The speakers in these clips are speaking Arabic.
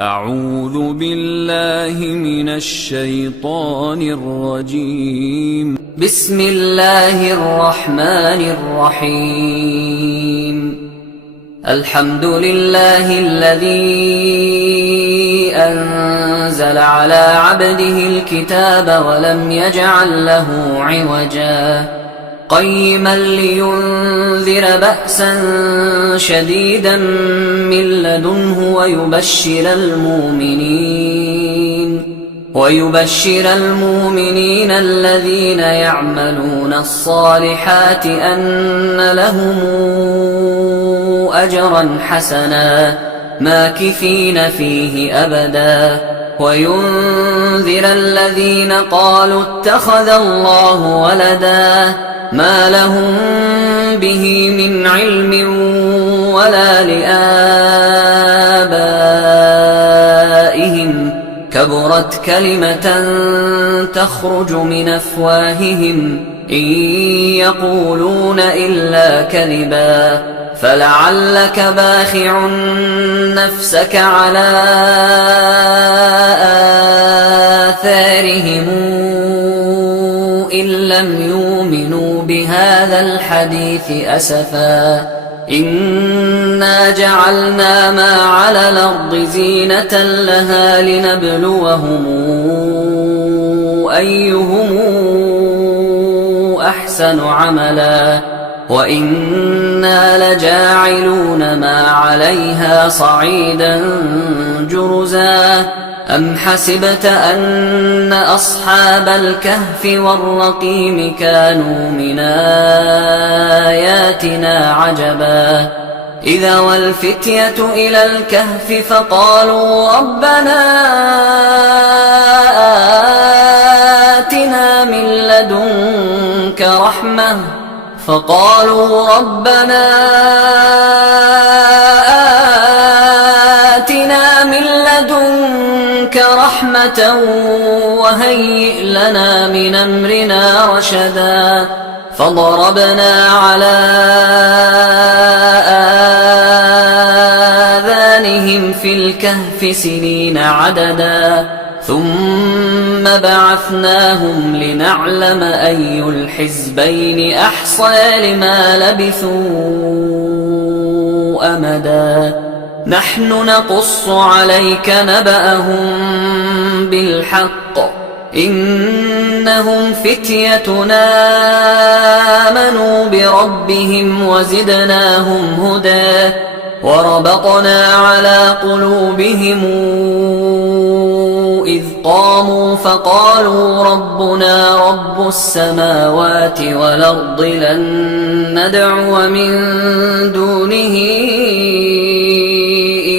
أعوذ بالله من الشيطان الرجيم. بسم الله الرحمن الرحيم. الحمد لله الذي أنزل على عبده الكتاب ولم يجعل له عوجا قيما لينذر بأسا شديدا من لدنه ويبشر المؤمنين الذين يعملون الصالحات أن لهم أجرا حسنا ماكثين فيه أبدا وينذر الذين قالوا اتخذ الله ولدا ما لهم به من علم ولا لآبائهم كبرت كلمة تخرج من أفواههم إن يقولون إلا كذبا فلعلك باخع نفسك على آثارهم إن لم يؤمنوا بهذا الحديث أسفا إنا جعلنا ما على الأرض زينة لها لنبلوهم أيهم أحسن عملا وإنا لجاعلون ما عليها صعيدا جرزا أم حسبت أن أصحاب الكهف والرقيم كانوا من آياتنا عجبا إذا والفتية إلى الكهف فقالوا ربنا آتنا من لدنك رحمة وهيئ لنا من أمرنا رشدا فضربنا على آذانهم في الكهف سنين عددا ثم بعثناهم لنعلم أي الحزبين أحصى لما لبثوا أمدا نحن نقص عليك نبأهم بالحق إنهم فتيتنا آمنوا بربهم وزدناهم هدى وربطنا على قلوبهم إذ قاموا فقالوا ربنا رب السماوات والأرض لن ندعو من دونه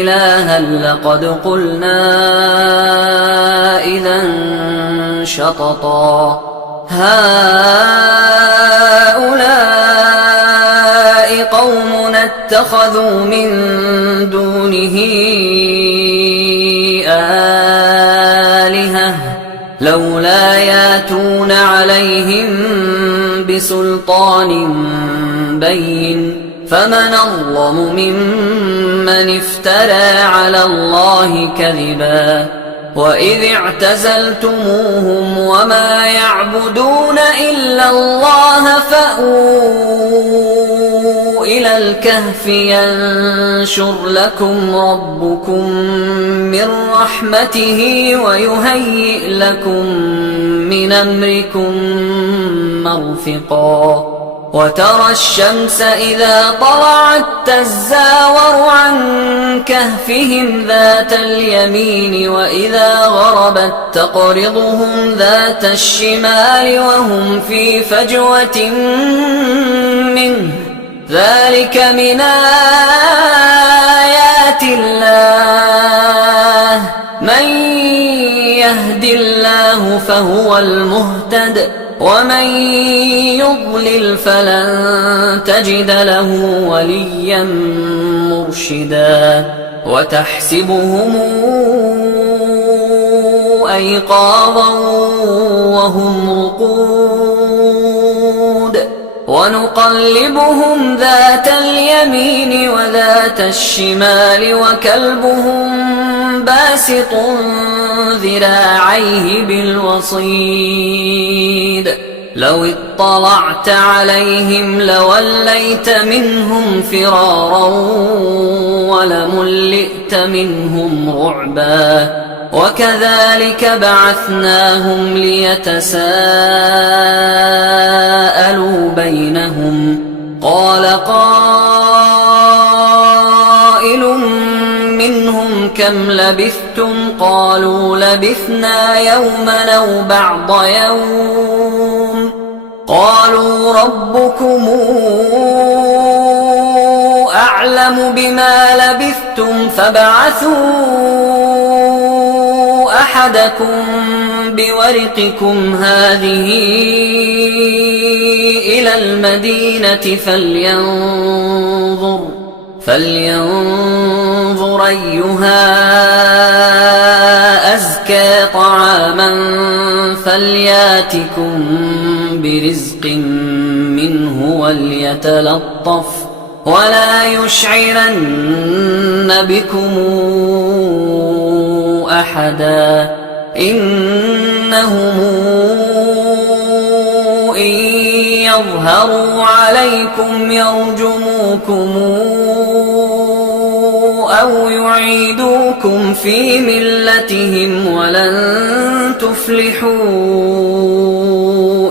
إلها لقد قلنا إذا شططا هؤلاء قومنا اتخذوا من دونه آلهة لولا ياتون عليهم بسلطان بين فمن أظلم ممن افترى على الله كذبا وإذ اعتزلتموهم وما يعبدون إلا الله فأووا إلى الكهف ينشر لكم ربكم من رحمته ويهيئ لكم من أمركم مرفقا وترى الشمس إذا طلعت تزاور عن كهفهم ذات اليمين وإذا غربت تقرضهم ذات الشمال وهم في فجوة منه ذلك من آيات الله من يهد الله فهو المهتد ومن يضلل فلن تجد له وليا مرشدا وتحسبهم أيقاظا وهم رقود ونقلبهم ذات اليمين وذات الشمال وكلبهم باسط باسط ذراعيه بالوصيد لو اطلعت عليهم لوليت منهم فرارا ولملئت منهم رعبا وكذلك بعثناهم ليتساءلوا بينهم قال قائل منهم كم لبثتم قالوا لبثنا يوما أو بعض يوم قالوا ربكم أعلم بما لبثتم فابعثوا أحدكم بورقكم هذه إلى المدينة فلينظر أيها أزكى طعاما فلياتكم برزق منه وليتلطف ولا يشعرن بكم أحدا إنهم إن يظهروا عليكم يرجموكم أو يعيدوكم في ملتهم ولن تفلحوا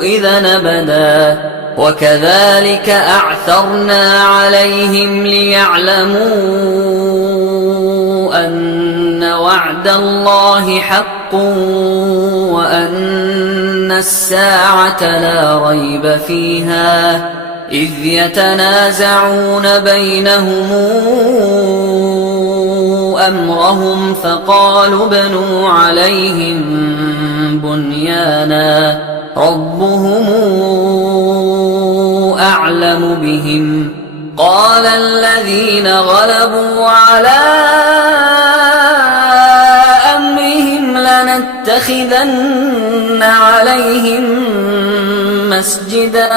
إذا أبدا وكذلك أعثرنا عليهم ليعلموا أن وعد الله حق وأن الساعة لا ريب فيها إذ يتنازعون بينهم أمرهم فقالوا ابنوا عليهم بنيانا ربهم أعلم بهم قال الذين غلبوا على أمرهم لنتخذن عليهم مسجدا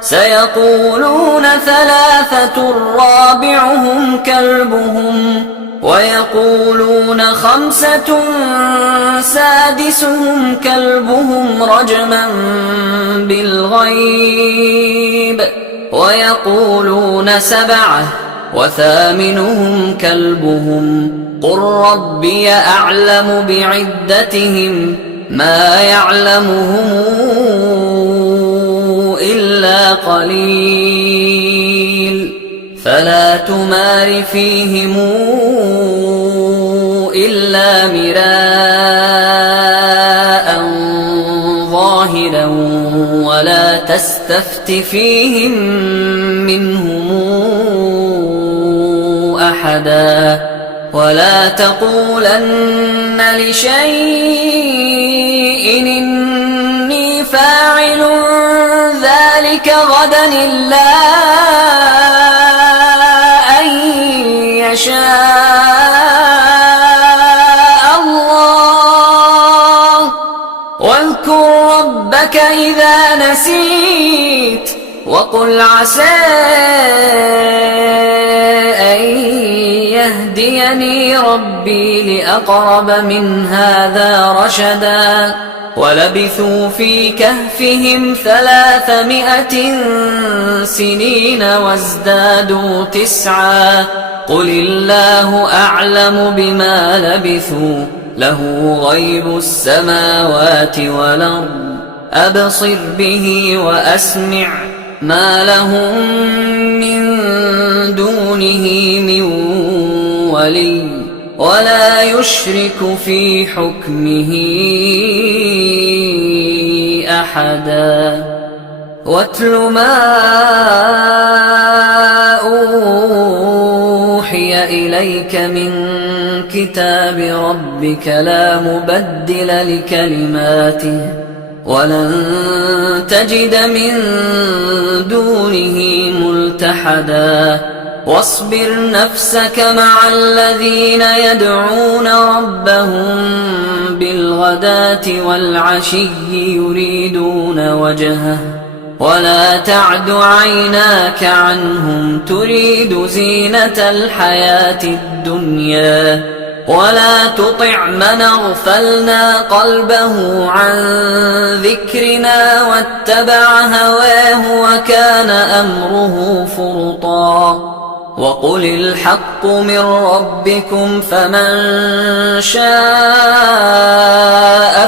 سيقولون ثلاثة رابعهم كلبهم ويقولون خمسة سادسهم كلبهم رجما بالغيب ويقولون سبعة وثامنهم كلبهم قل ربي أعلم بعدتهم ما يعلمهم إلا قليل فلا تمار فيهم إلا مراء ظاهرا ولا تستفت فيهم منهم أحدا ولا تقولن لشيء إني فاعل ذلك غدا إلا أن يشاء الله واذكر ربك إذا نسيت وقل عسى أن يهديني ربي لأقرب من هذا رشدا ولبثوا في كهفهم 300 سنين وازدادوا 9 قل الله أعلم بما لبثوا له غيب السماوات والأرض أبصر به وأسمع ما لهم من دونه من ولي ولا يشرك في حكمه أحدا واتل ما أوحي إليك من كتاب ربك لا مبدل لكلماته ولن تجد من دونه ملتحدا واصبر نفسك مع الذين يدعون ربهم بالغداة والعشي يريدون وجهه ولا تعد عيناك عنهم تريد زينة الحياة الدنيا ولا تطع من اغفلنا قلبه عن ذكرنا واتبع هواه وكان أمره فرطا وقل الحق من ربكم فمن شاء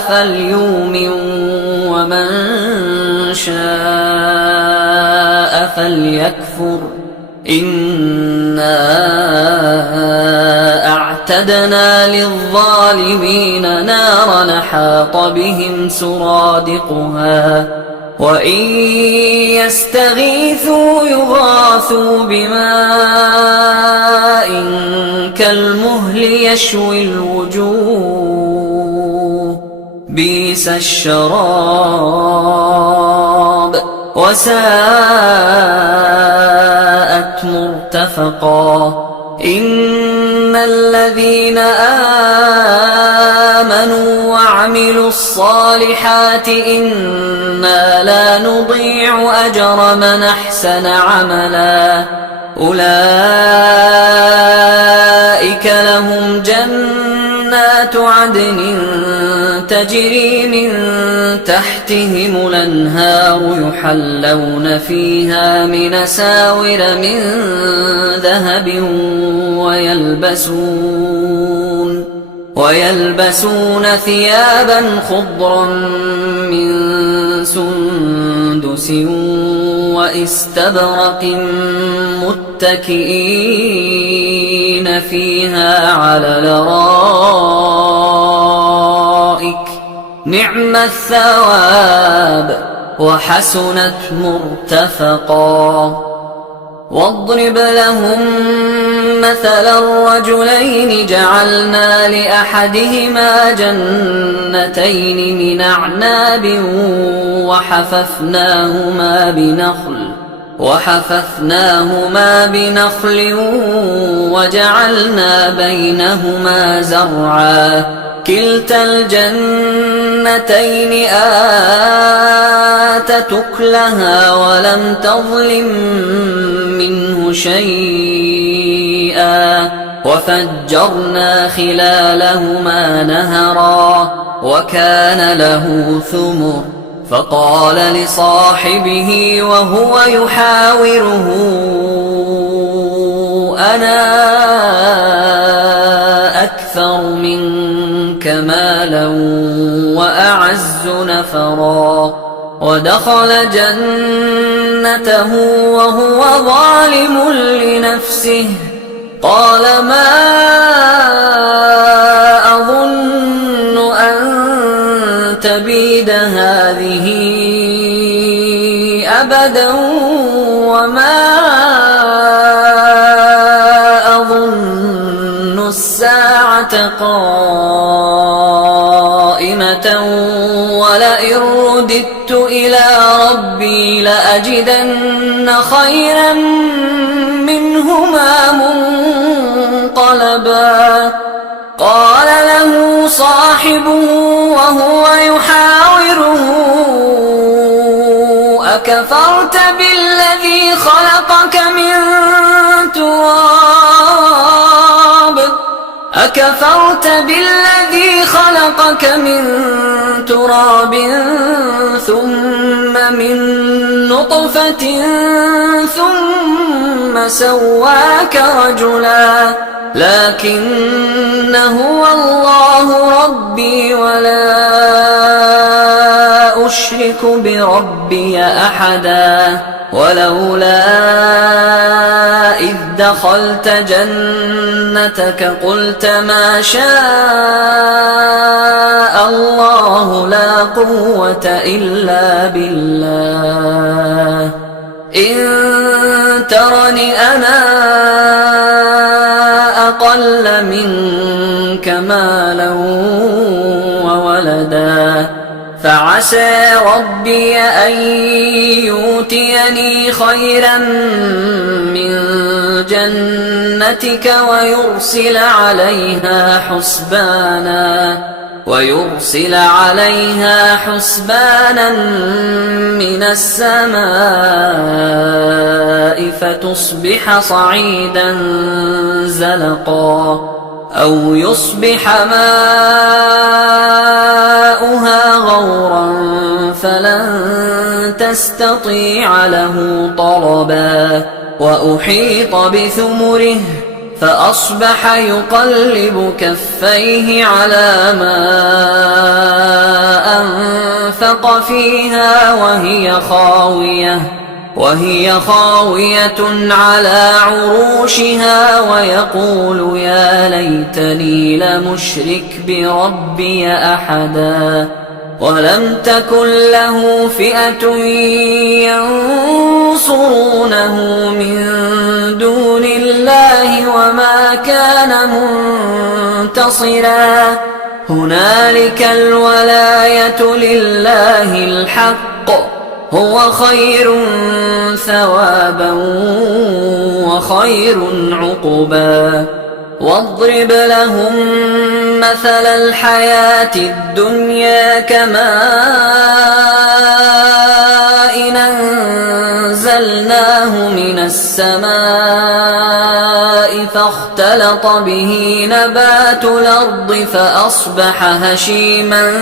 فليؤمن ومن شاء فليكفر إنا أعتدنا للظالمين نارا أحاط بهم سرادقها وإن يستغيثوا يغاثوا بماء كالمهل يشوي الوجوه بئس الشراب وساءت مرتفقا إن الذين آمنوا وعملوا الصالحات إنا لا نضيع أجر من أحسن عملا أولئك لهم جنات عدن تجري من تحتهم الأنهار يحلون فيها من أساور من ذهب ويلبسون ثيابا خضرا من سندس واستبرق متكئين فيها على الأرائك نعم الثواب وحسنت مرتفقا واضرب لهم مثلا الرجلين جعلنا لأحدهما جنتين من أعناب وحففناهما بنخل وجعلنا بينهما زرعا كلتا الجنتين آتت أكلها ولم تظلم منه شيئا وفجرنا خلالهما نهرا وكان له ثمر فقال لصاحبه وهو يحاوره أنا أكثر منك مالا وأعز نفرا ودخل جنته وهو ظالم لنفسه قال ما أظن أن تبيد هذه أبدا وما أظن الساعة قائمة ولئن رددت إلى ربي لأجدن خيرا منهما منقلبا قال له صاحبه وهو يحاوره أكفرت بالذي خلقك من تراب ثم من نطفة ثم سواك رجلا لكن هو الله ربي ولا أشرك بربي أحدا ولولا إذ دخلت جنتك قلت ما شاء الله لا قوة إلا بالله إن ترني أنا أقل منك مالا وولدا فعسى ربي أن يؤتيني خيرا من جنتك ويرسل عليها حسبانا من السماء فتصبح صعيدا زلقا أو يصبح ماؤها غورا فلن تستطيع له طلبا وأحيط بثمره فأصبح يقلب كفيه على ما أنفق فيها وهي خاوية على عروشها ويقول يا ليتني لمشرك بربي أحدا ولم تكن له فئة ينصرونه من دون الله وما كان منتصرا هنالك الولاية لله الحق هو خير ثوابا وخير عقبا واضرب لهم مثل الحياة الدنيا كماء أنزلناه من السماء فاختلط به نبات الأرض فأصبح هشيما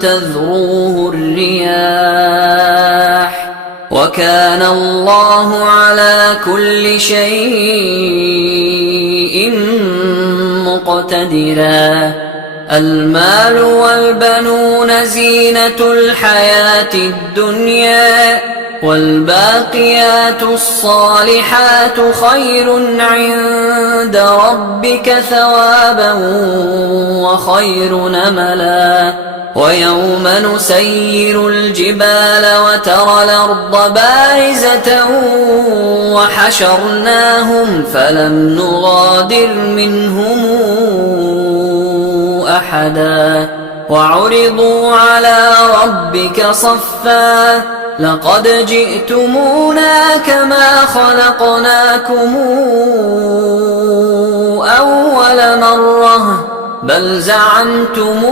تذروه الرياح وكان الله على كل شيء مقتدرا المال والبنون زينة الحياة الدنيا والباقيات الصالحات خير عند ربك ثوابا وخير نملا ويوم نسير الجبال وترى الأرض بارزة وحشرناهم فلم نغادر منهم أحدا وعرضوا على ربك صفا لقد جئتمونا كما خلقناكم أول مرة بل زعمتم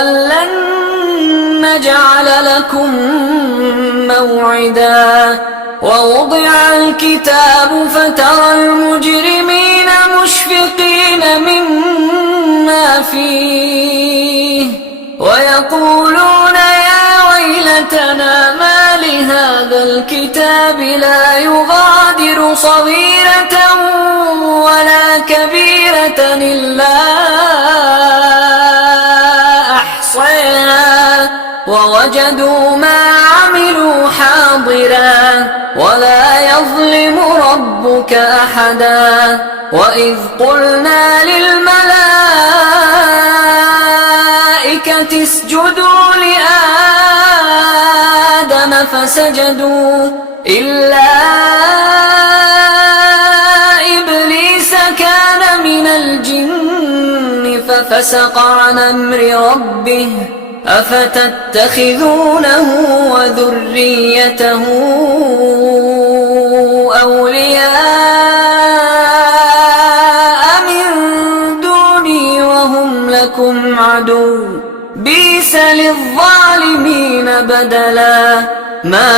أن لن نجعل لكم موعدا ووضع الكتاب فترى المجرمين مشفقين مما فيه ويقولون يا ويلتنا ما لهذا الكتاب لا يغادر صغيرة ولا كبيرة إلا أحصاها ووجدوا ما عملوا حاضرا ولا يظلم ربك أحدا وإذ قلنا للملائكة اسجدوا لآدم فسجدوا إلا إبليس كان من الجن ففسق عن أمر ربه أفتتخذونه وذريته أولياء من دوني وهم لكم عدو بئس للظالمين بدلا ما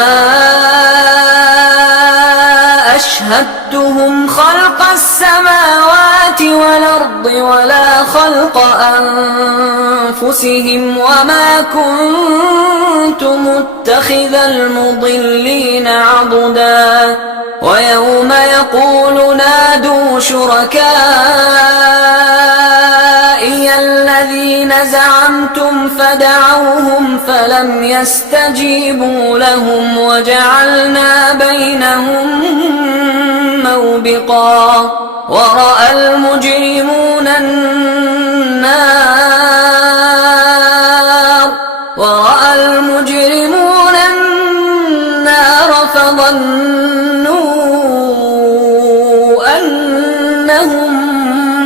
أشهدتهم خلق السماوات والأرض ولا خلق أنفسهم وما كنت متخذ المضلين عضدا ويوم يقول نادوا شركائي الذين زعمتم فدعوهم فلم يستجيبوا لهم وجعلنا بينهم موبقا ورأى المجرمون النار فظنوا أنهم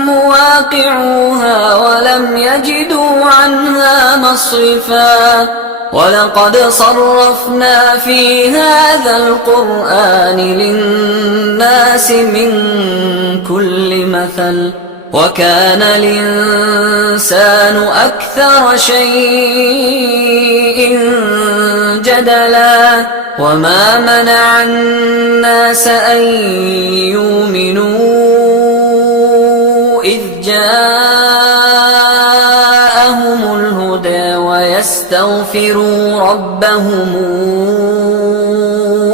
مواقعوها ولم يجدوا عنها مصرفا ولقد صرفنا في هذا القرآن للناس من كل مثل وكان الإنسان أكثر شيء جدلا وما منع الناس أن يؤمنوا إذ جاءهم الهدى ويستغفروا ربهم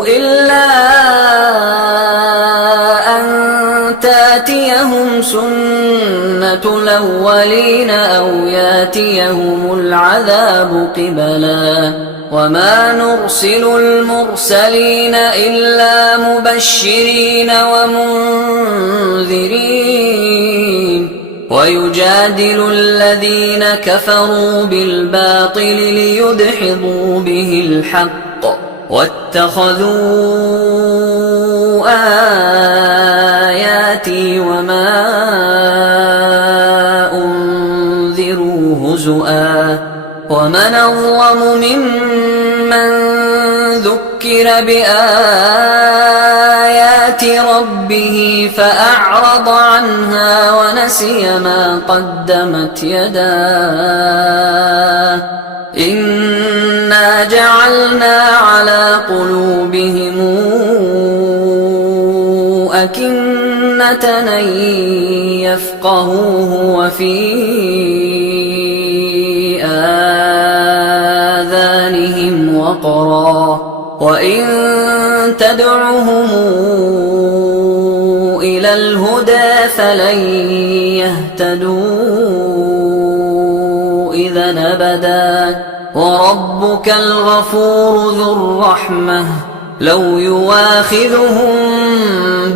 إلا أن تاتيهم سنة الأولين أو ياتيهم العذاب قبلا وما نرسل المرسلين إلا مبشرين ومنذرين ويجادل الذين كفروا بالباطل ليدحضوا به الحق واتخذوا آياتي وما أنذروا هزؤا ومن أظلم ممن ذكر بآيات ربه فأعرض عنها ونسي ما قدمت يداه إنا جعلنا على قلوبهم أكنة أن يفقهوه وفي آذانهم وقرا وإن تدعهم إلى الهدى فلن يهتدوا إذا أبدا وربك الغفور ذو الرحمة لو يواخذهم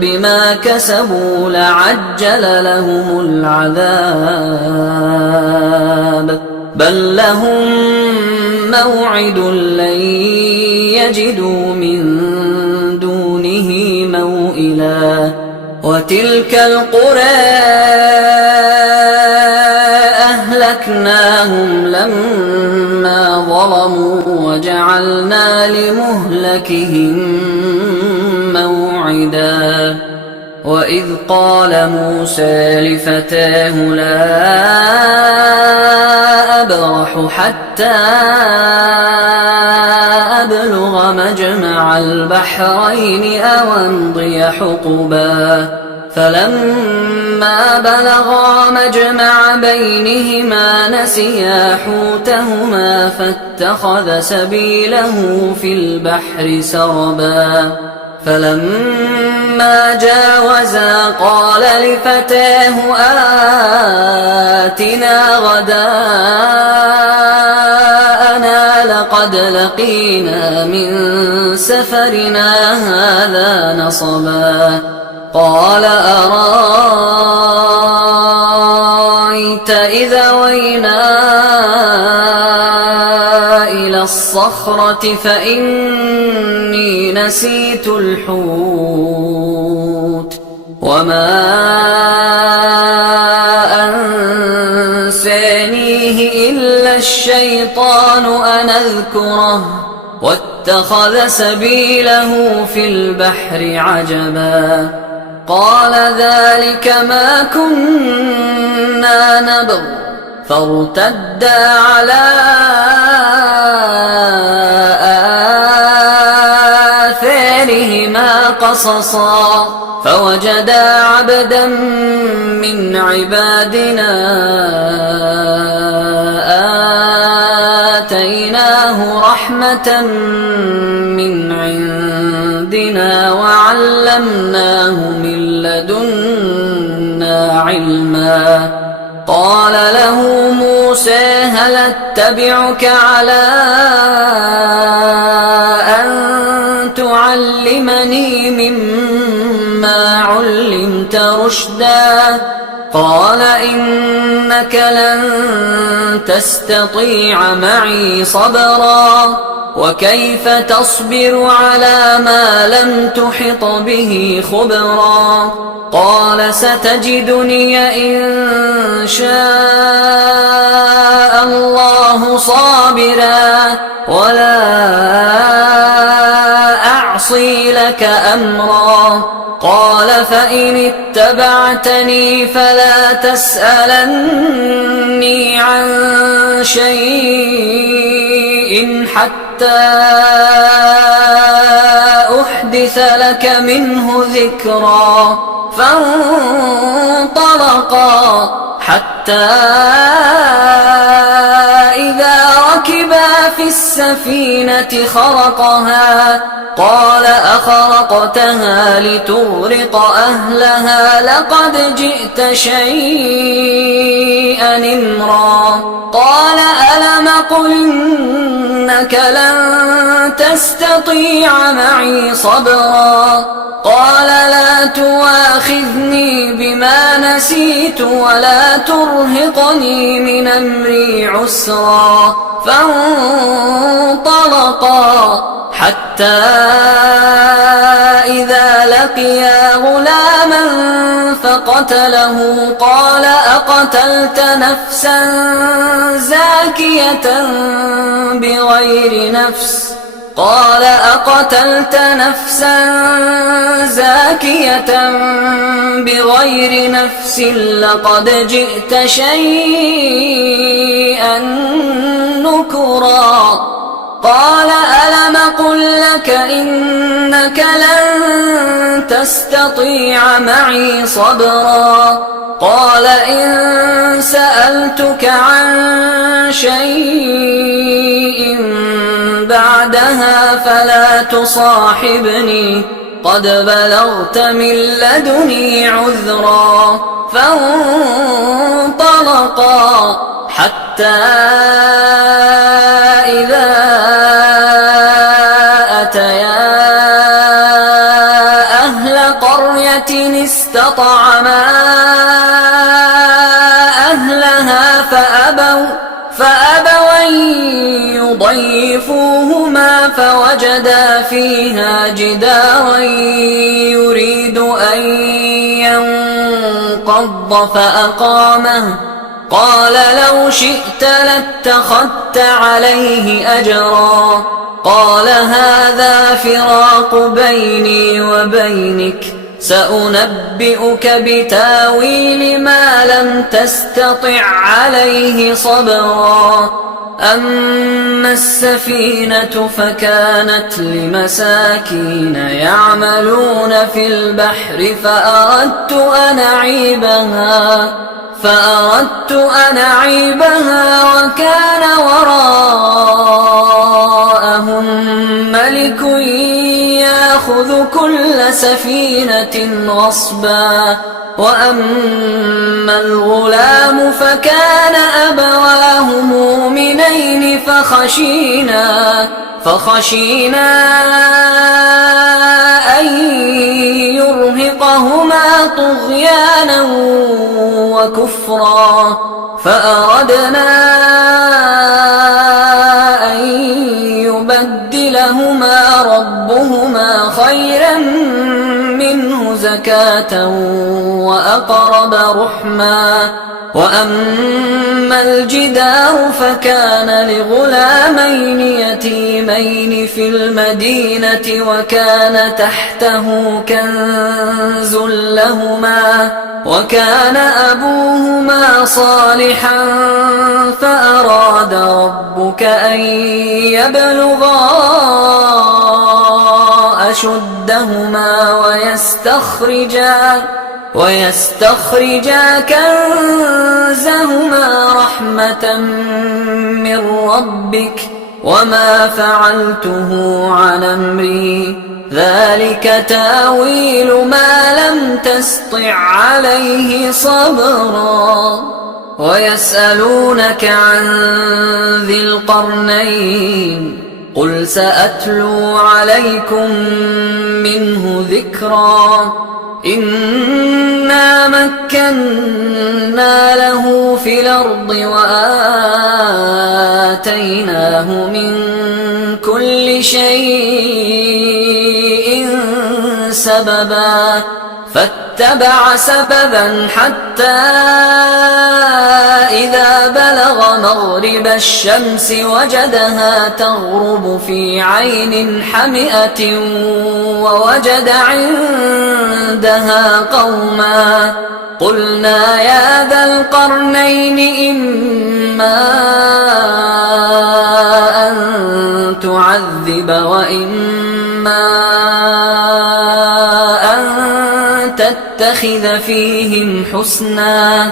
بما كسبوا لعجل لهم العذاب بل لهم موعد لن يجدوا من دونه موئلا وتلك القرى أهلكناهم لما ظلموا وجعلنا لمهلكهم موعدا وإذ قال موسى لفتاه لا أبرح حتى أبلغ مجمع البحرين أو أمضي حقبا فلما بلغا مجمع بينهما نسيا حوتهما فاتخذ سبيله في البحر سربا فلما جاوزا قال لفتاه آتنا غداءنا لقد لقينا من سفرنا هذا نصبا قال أرأيت إذا وينا إلى الصخرة فإني نسيت الحوت وما أنسانيه إلا الشيطان أن أذكره واتخذ سبيله في البحر عجبا قال ذلك ما كنا نبغ فارتدا على آثارهما قصصا فوجدا عبدا من عبادنا آتيناه رحمة من عندنا وعلمناه من لدنا علما قال له موسى هل اتبعك على أن تعلمني مما علمت رشدا قال إنك لن تستطيع معي صبرا وكيف تصبر على ما لم تحط به خبرا قال ستجدني إن شاء الله صابرا ولا أعصي لك أمرا قال فإن اتبعتني فلا تسألني عن شيء حتى أحدث لك منه ذكرا فانطلقا حتى إذا ركبا في السفينة خرقها قال أخرقتها لتغرق أهلها لقد جئت شيئا إمرا قال ألم قل إنك لن تستطيع معي صبرا قال لا تواخذني بما نسيت ولا ترهقني من أمري عسرا فانطلقا حتى إذا لقيا غلاما فقتله قال أقتلت نفسا زاكية بغير نفس قال أقتلت نفسا زاكية بغير نفس لقد جئت شيئا نكرا قال ألم قل لك إنك لن تستطيع معي صبرا قال إن سألتك عن شيء بعدها فلا تصاحبني قد بلغت من لدني عذرا فانطلقا حتى إذا أتيا أهل قرية استطعما أهلها فأبوا أن يضيفوهما فوجدا فيها جدارا يريد أن ينقض فأقامه قال لو شئت لاتخذت عليه أجرا قال هذا فراق بيني وبينك سأنبئك بتاويل ما لم تستطع عليه صبرا أما السفينة فكانت لمساكين يعملون في البحر فأردت أن أعيبها وكان وراءهم ملك يأخذ كل سفينة غصبا وأما الغلام فكان أبواه مؤمنين فخشينا أن يرهقهما طغيانا وكفرا فأردنا أن يبدلهما ربهما خيرا منه زكاة وأقرب رحما وأما الجدار فكان لغلامين يتيمين في المدينة وكان تحته كنز لهما وكان أبوهما صالحا فأراد ربك أن يبلغا أشدهما ويستخرجا كنزهما رحمة من ربك وما فعلته عن أمري ذلك تاويل ما لم تسطع عليه صبرا ويسألونك عن ذي القرنين قل سأتلو عليكم منه ذكرا إنا مكنا له في الأرض وآتيناه من كل شيء سببا فاتبع سببا حتى إذا بلغ مغرب الشمس وجدها تغرب في عين حمئة ووجد عندها قوما قلنا يا ذا القرنين إما أن تعذب وإما أن نتخذ فيهم حسنا.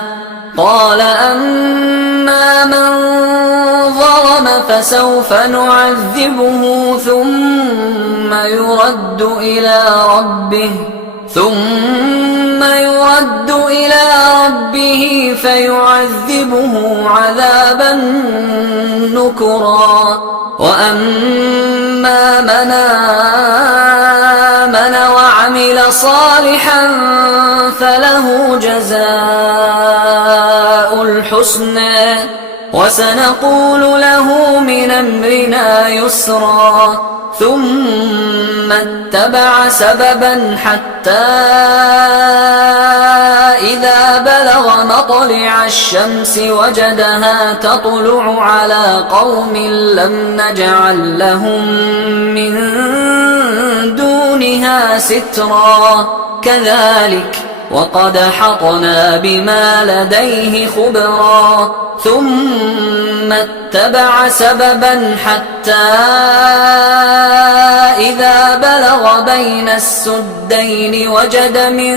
قال أما من ظلم فسوف نعذبه ثم يرد إلى ربه فيعذبه عذابا نكرا. وأما من آمن وعمل صالحا فله جزاء الحسنى وسنقول له من أمرنا يسرا. ثم اتبع سببا حتى إذا بلغ مطلع الشمس وجدها تطلع على قوم لم نجعل لهم من دونها سترا. كذلك وقد أحطنا بما لديه خبرا. ثم اتبع سببا حتى إذا بلغ بين السدين وجد من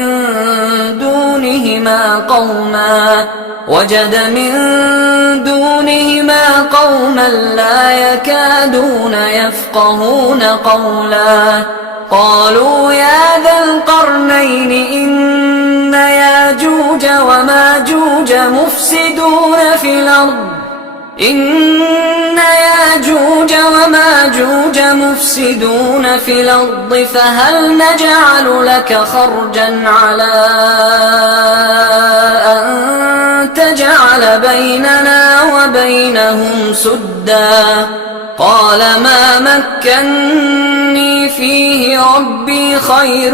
دونهما قوما لا يكادون يفقهون قولا. قالوا يا ذا القرنين إن ياجوج وماجوج مفسدون في الأرض فهل نجعل لك خرجا على أن تجعل بيننا وبينهم سدا. قال ما مكني فيه ربي خير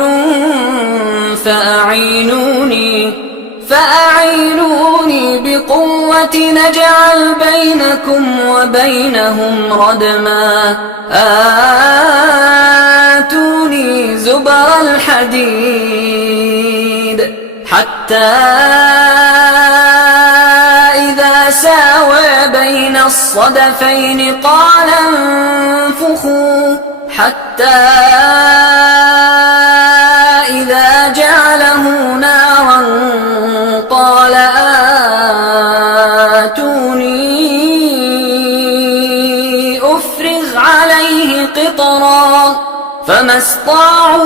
فأعينوني بقوة نجعل بينكم وبينهم ردما. آتوني زبر الحديد حتى إذا ساوى بين الصدفين قال انفخوا حتى إذا جعله نارا قال آتوني أفرغ عليه قطرا. فما استطاعوا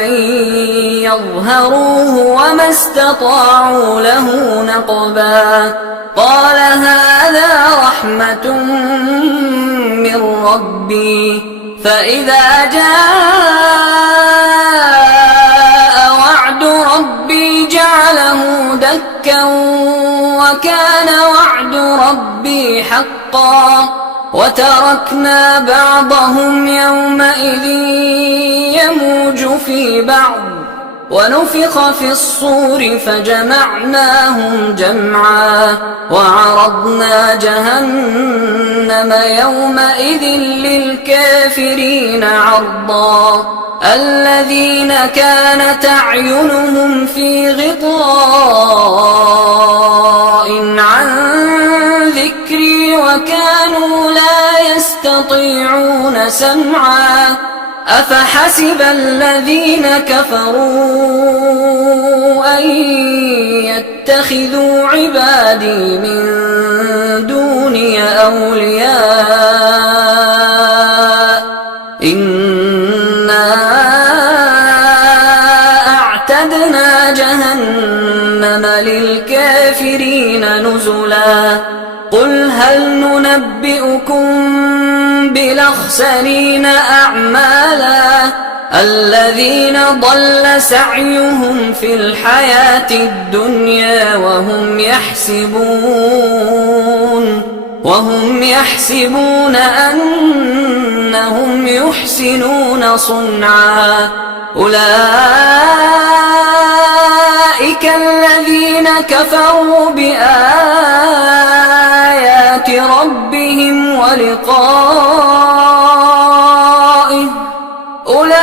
أن يظهروه وما استطاعوا له نقبا. قال هذا رحمة من ربي فإذا جاء وعد ربي جعله دكا وكان وعد ربي حقا. وتركنا بعضهم يومئذ يموج في بعض ونفخ في الصور فجمعناهم جمعا. وعرضنا جهنم يومئذ للكافرين عرضا. الذين كانت أعينهم في غطاء عن ذكري وكانوا لا يستطيعون سمعا. أفحسب الذين كفروا أن يتخذوا عبادي من دوني أولياء إنا أعتدنا جهنم للكافرين نزلا. قل هل ننبئكم بالأخسرين أعمالا الذين ضل سعيهم في الحياة الدنيا وهم يحسبون أنهم يحسنون صنعا. أولئك الذين كفروا بآيات ربهم ولقائه أولئك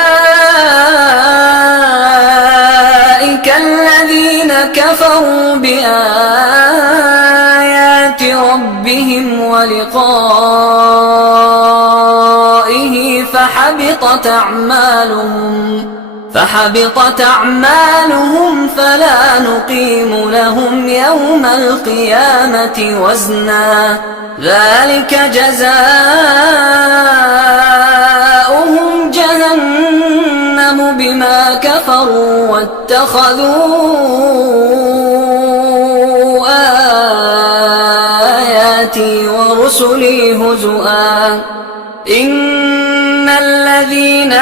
الذين كفروا بآيات ربهم ولقائه فحبطت أعمالهم فحبطت أعمالهم فلا نقيم لهم يوم القيامة وزنا ذلك جزاؤهم جهنم بما كفروا واتخذوا آياتي ورسلي هزؤا إن الذين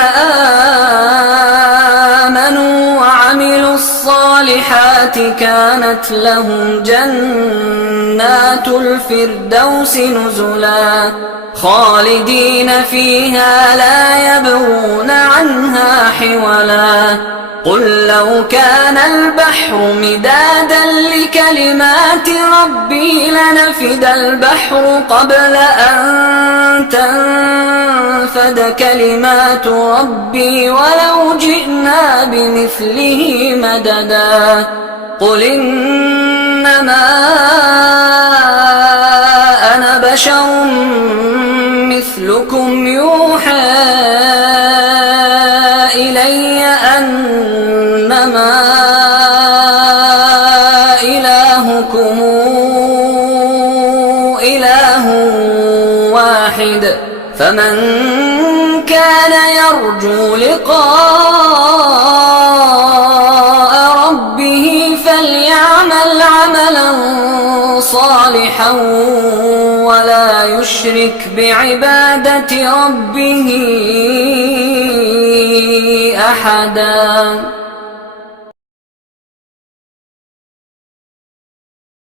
آمنوا وعملوا الصالحات كانت لهم جنات الفردوس نزلا خالدين فيها لا يبغون عنها حولا قل لو كان البحر مدادا لكلمات ربي لنفد البحر قبل أن تنفد كلمات ربي ولو جئنا بمثله مددا قل إنما أنا بشر مثلكم يوحى إلي أنما إلهكم إله واحد فمن كان يرجو لقاء ربه فليعمل عملا صالحا ولا يشرك بعبادة ربه أحدا.